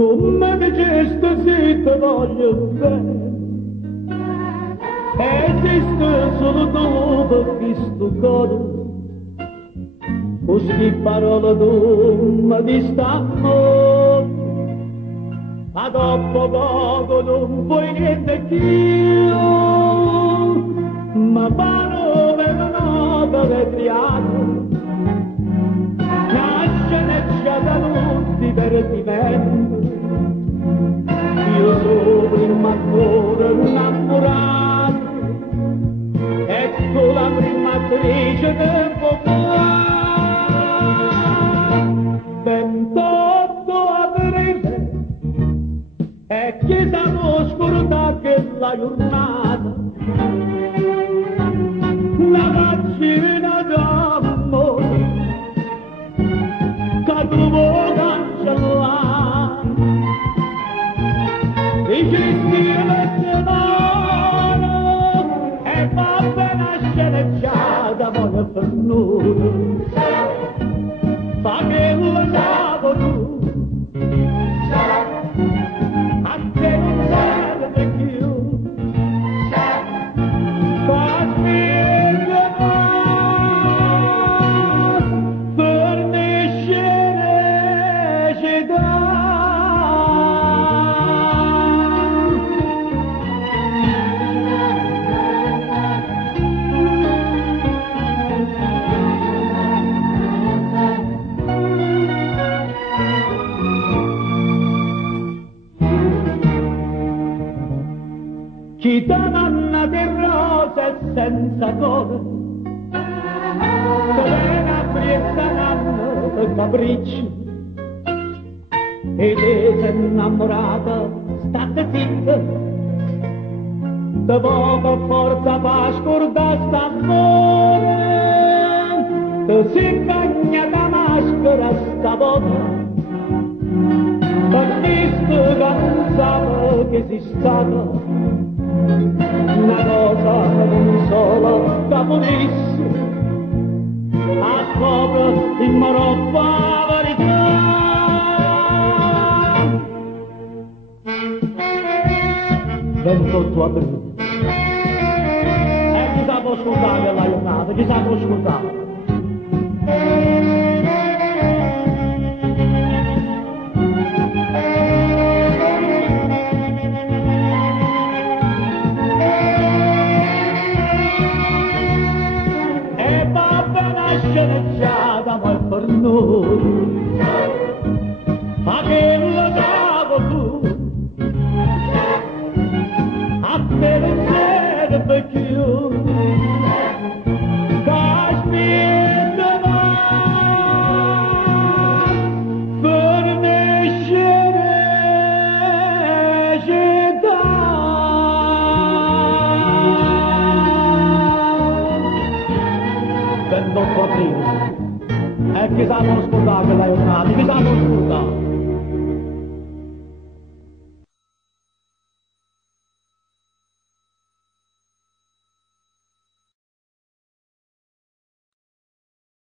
Tu mi dicesti sì, ti voglio bene. Esiste solo tu per questo cuore. Così parole tu mi distanno. Ma dopo poco non vuoi niente più. Ma paro per una nota del triangolo. Da tutti divertimento, io sono immaturo innamorato, ecco la prima attrice del popolare. 28 aprile e chiesa oscura che la giornata, la vaccina d'amore. Caduvo cancellare i gesti elettorali e va bene sceneggiata voglio per noi fa che lo sapo tu a te non serve più Chi da manna di rose senza cuore, serena prieta nanno per capricci, ed è innamorata, state zitta, da poca forza va scordare st'amore, da si cagna da maschera sta volta, per visto che non sape che si stava, una cosa non solo da morisse a scopre il morocco verità 28 aprile e chi sa può scordare la giornata, chi sa può scordare sceneggiata ma è per noi ma che lo sapo tu a te non serve più caspita per nascere città. E chi sa non scordare la giornata, chi sa non scordare.